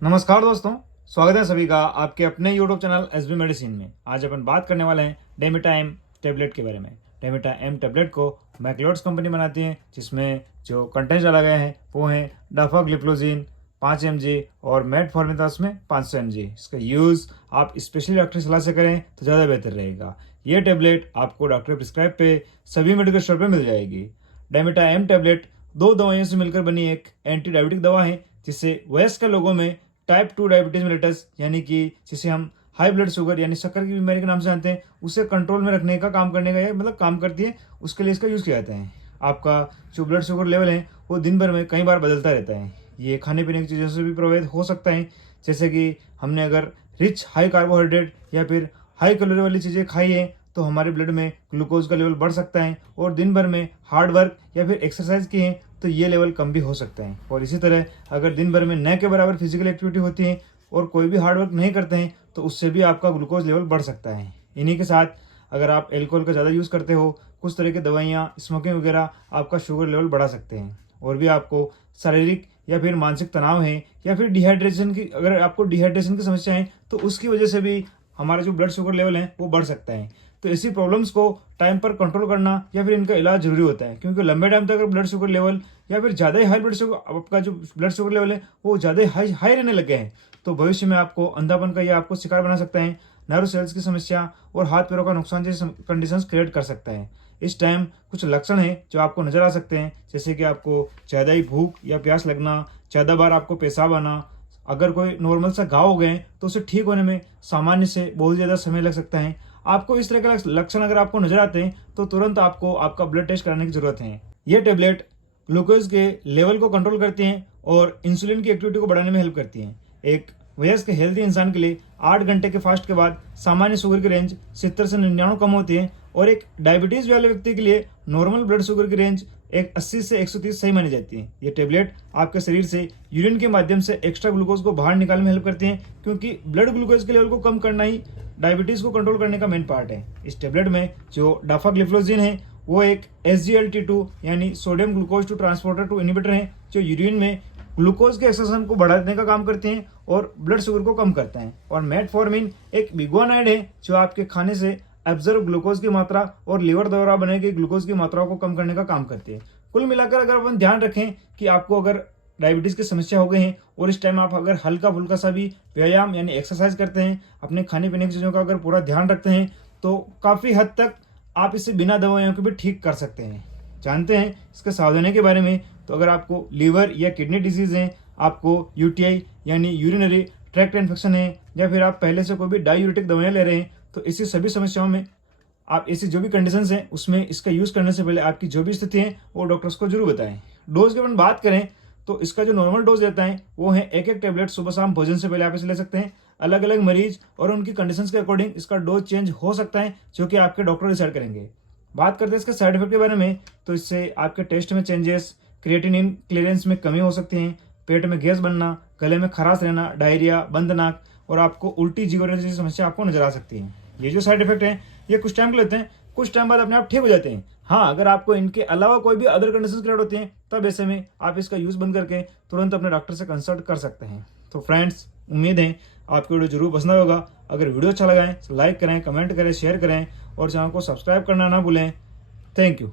नमस्कार दोस्तों, स्वागत है सभी का आपके अपने YouTube चैनल एसबी मेडिसिन में। आज अपन बात करने वाले हैं डेमेटा एम टेबलेट के बारे में। डेमेटा एम टेबलेट को मैक्लोड्स कंपनी बनाती है, जिसमें जो कंटेंट्स डाला गया है वो है डाफाग्लिफ्लोजिन 5 mg और मेटफॉर्मिन में 500 mg। इसका यूज़ आप स्पेशली डॉक्टर की सलाह से करें तो ज़्यादा बेहतर रहेगा। ये टेबलेट आपको डॉक्टर प्रिस्क्राइब पे सभी मेडिकल स्टोर पे मिल जाएगी। डेमेटा एम टेबलेट 2 दवाइयों से मिलकर बनी एक एंटी डायबिटिक दवा है, जिससे वयस्क लोगों में टाइप 2 डायबिटीज मेलिटस यानी कि जिसे हम हाई ब्लड शुगर यानी शक्कर की बीमारी के नाम से जानते हैं, उसे कंट्रोल में रखने का काम करने का ये मतलब काम करती है। उसके लिए इसका यूज़ किया जाता है। आपका जो ब्लड शुगर लेवल है वो दिन भर में कई बार बदलता रहता है। ये खाने पीने की चीज़ों से भी प्रभावित हो सकता है, जैसे कि हमने अगर रिच हाई कार्बोहाइड्रेट या फिर हाई कैलोरी वाली चीज़ें खाई है तो हमारे ब्लड में ग्लूकोज का लेवल बढ़ सकता है, और दिन भर में हार्ड वर्क या फिर एक्सरसाइज की है तो ये लेवल कम भी हो सकता है। और इसी तरह अगर दिन भर में न के बराबर फिजिकल एक्टिविटी होती है और कोई भी हार्ड वर्क नहीं करते हैं तो उससे भी आपका ग्लूकोज लेवल बढ़ सकता है। इन्हीं के साथ अगर आप एल्कोहल का ज़्यादा यूज़ करते हो, कुछ तरह की दवाइयाँ, स्मोकिंग वगैरह आपका शुगर लेवल बढ़ा सकते हैं। और भी आपको शारीरिक या फिर मानसिक तनाव है या फिर डिहाइड्रेशन की, अगर आपको डिहाइड्रेशन की समस्या है तो उसकी वजह से भी हमारा जो ब्लड शुगर लेवल है वो बढ़ सकता है। तो ऐसी प्रॉब्लम्स को टाइम पर कंट्रोल करना या फिर इनका इलाज जरूरी होता है, क्योंकि लंबे टाइम तक अगर ब्लड शुगर लेवल या फिर ज़्यादा ही हाई ब्लड शुगर, आपका जो ब्लड शुगर लेवल है वो ज़्यादा हाई हाई रहने लगे हैं तो भविष्य में आपको अंधापन का या आपको शिकार बना सकता है। नर्व सेल्स की समस्या और हाथ पैरों का नुकसान जैसी कंडीशंस क्रिएट कर सकता है। इस टाइम कुछ लक्षण हैं जो आपको नजर आ सकते हैं, जैसे कि आपको ज़्यादा ही भूख या प्यास लगना, ज़्यादा बार आपको पेशाब आना, अगर कोई नॉर्मल सा घाव हो गए तो उसे ठीक होने में सामान्य से बहुत ज़्यादा समय लग सकता है। आपको इस तरह के लक्षण अगर आपको नजर आते हैं तो तुरंत आपको आपका ब्लड टेस्ट कराने की जरूरत है। ये टेबलेट ग्लूकोज के लेवल को कंट्रोल करती हैं और इंसुलिन की एक्टिविटी को बढ़ाने में हेल्प करती हैं। एक वयस्क हेल्दी इंसान के लिए 8 घंटे के फास्ट के बाद सामान्य शुगर की रेंज 70 से 99 कम होती है, और एक डायबिटीज वाले व्यक्ति के लिए नॉर्मल ब्लड शुगर की रेंज एक 80 से 130 सही मानी जाती है। ये टेबलेट आपके शरीर से यूरिन के माध्यम से एक्स्ट्रा ग्लूकोज को बाहर निकालने में हेल्प करती हैं, क्योंकि ब्लड ग्लूकोज के लेवल को कम करना ही डायबिटीज को कंट्रोल करने का मेन पार्ट है। इस टेबलेट में जो डाफाग्लिफ्लोजिन है वो एक SGLT2 यानी sodium glucose two transporter two inhibitor है, जो यूरिन में ग्लूकोज के एक्सेशन को बढ़ाने का काम करते हैं और ब्लड शुगर को कम करते हैं। और मेटफॉर्मिन एक बिगोनाइड है जो आपके खाने से एब्जॉर्ब ग्लूकोज की मात्रा और लीवर द्वारा बने गए ग्लूकोज की मात्रा को कम करने का काम करती है। कुल मिलाकर अगर अपन ध्यान रखें कि आपको अगर डायबिटीज की समस्या हो गई है और इस टाइम आप अगर हल्का फुल्का सा भी व्यायाम यानी एक्सरसाइज करते हैं, अपने खाने पीने की चीज़ों का अगर पूरा ध्यान रखते हैं तो काफ़ी हद तक आप इसे बिना दवाइयों के भी ठीक कर सकते हैं। जानते हैं इसके सावधानी के बारे में, तो अगर आपको लीवर या किडनी डिजीज़ है, आपको UTI यानी यूरिनरी ट्रैक्ट इन्फेक्शन है, या फिर आप पहले से कोई भी डायूरेटिक दवाइयाँ ले रहे हैं, तो इसी सभी समस्याओं में आप ऐसी जो भी कंडीशंस हैं उसमें इसका यूज़ करने से पहले आपकी जो भी स्थिति है वो डॉक्टर्स को जरूर बताएं। डोज की अपन बात करें तो इसका जो नॉर्मल डोज देता है वो है एक टेबलेट सुबह शाम भोजन से पहले आप इसे ले सकते हैं। अलग अलग मरीज और उनकी कंडीशंस के अकॉर्डिंग इसका डोज चेंज हो सकता है, जो कि आपके डॉक्टर डिसाइड करेंगे। बात करते हैं इसके साइड इफेक्ट के बारे में, तो इससे आपके टेस्ट में चेंजेस, क्रिएटिनिन क्लियरेंस में कमी हो सकती है, पेट में गैस बनना, गले में खराश रहना, डायरिया, बंद नाक और आपको उल्टी जीवन जैसी समस्या आपको नजर आ सकती है। ये जो साइड इफेक्ट है ये कुछ टाइम के लेते हैं, कुछ टाइम बाद अपने आप ठीक हो जाते हैं। हाँ, अगर आपको इनके अलावा कोई भी अदर कंडीशन क्रिएट होती हैं तब ऐसे में आप इसका यूज़ बंद करके तुरंत अपने डॉक्टर से कंसल्ट कर सकते हैं। तो फ्रेंड्स, उम्मीद है आपको वीडियो जरूर पसंद होगा। अगर वीडियो अच्छा लगा है तो लाइक करें, कमेंट करें, शेयर करें और चैनल को सब्सक्राइब करना ना भूलें। Thank you.